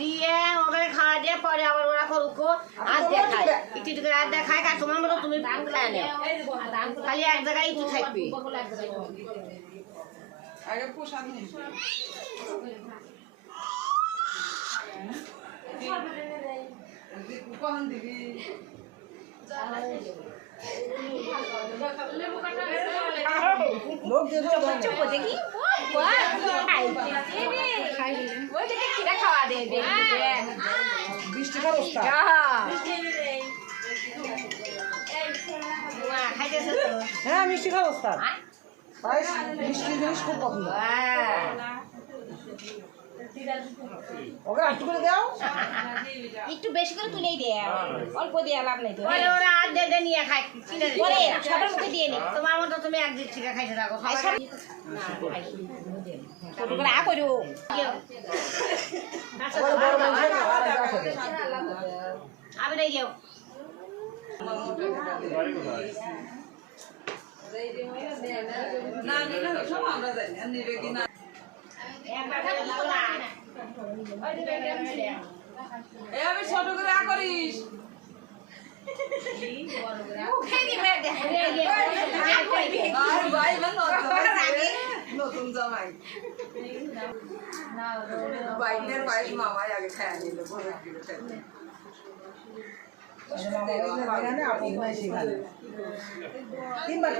দিয়ে ওখানে খাওয়া দিয়ে পরে আবার ওরা করুক আর দেখায় একটু করে আর দেখায় আর তোমার মতো তুমি খায় না খালি এক জায়গায় একটু থাকবি আগে পোষান কখন দিবি লোক দেখি খাওয়া দে 20 টাকার বস্তা হ্যাঁ মিষ্টি খাওয়া বস্তা তাই মিষ্টি জিনিস খুব পছন্দ ওকে একটু করে দাও একটু বেশি করে তুলেই দে অল্প দিয়ে লাভ নাই তো ওরা আর দে নিয়ে খাই পরে সবার মুখে দিয়ে নি তোমার মতো তুমি একদিন ঠিক খাইতে থাকো ছোট করে আ করো আমি নাই যাও না নিলে সব আমরা জানি আর নিবে কি না আমি ছোট করে আ করিস নতুন জামাই বাইকের পায়েস মামাই আগে খায় নিল তিনবার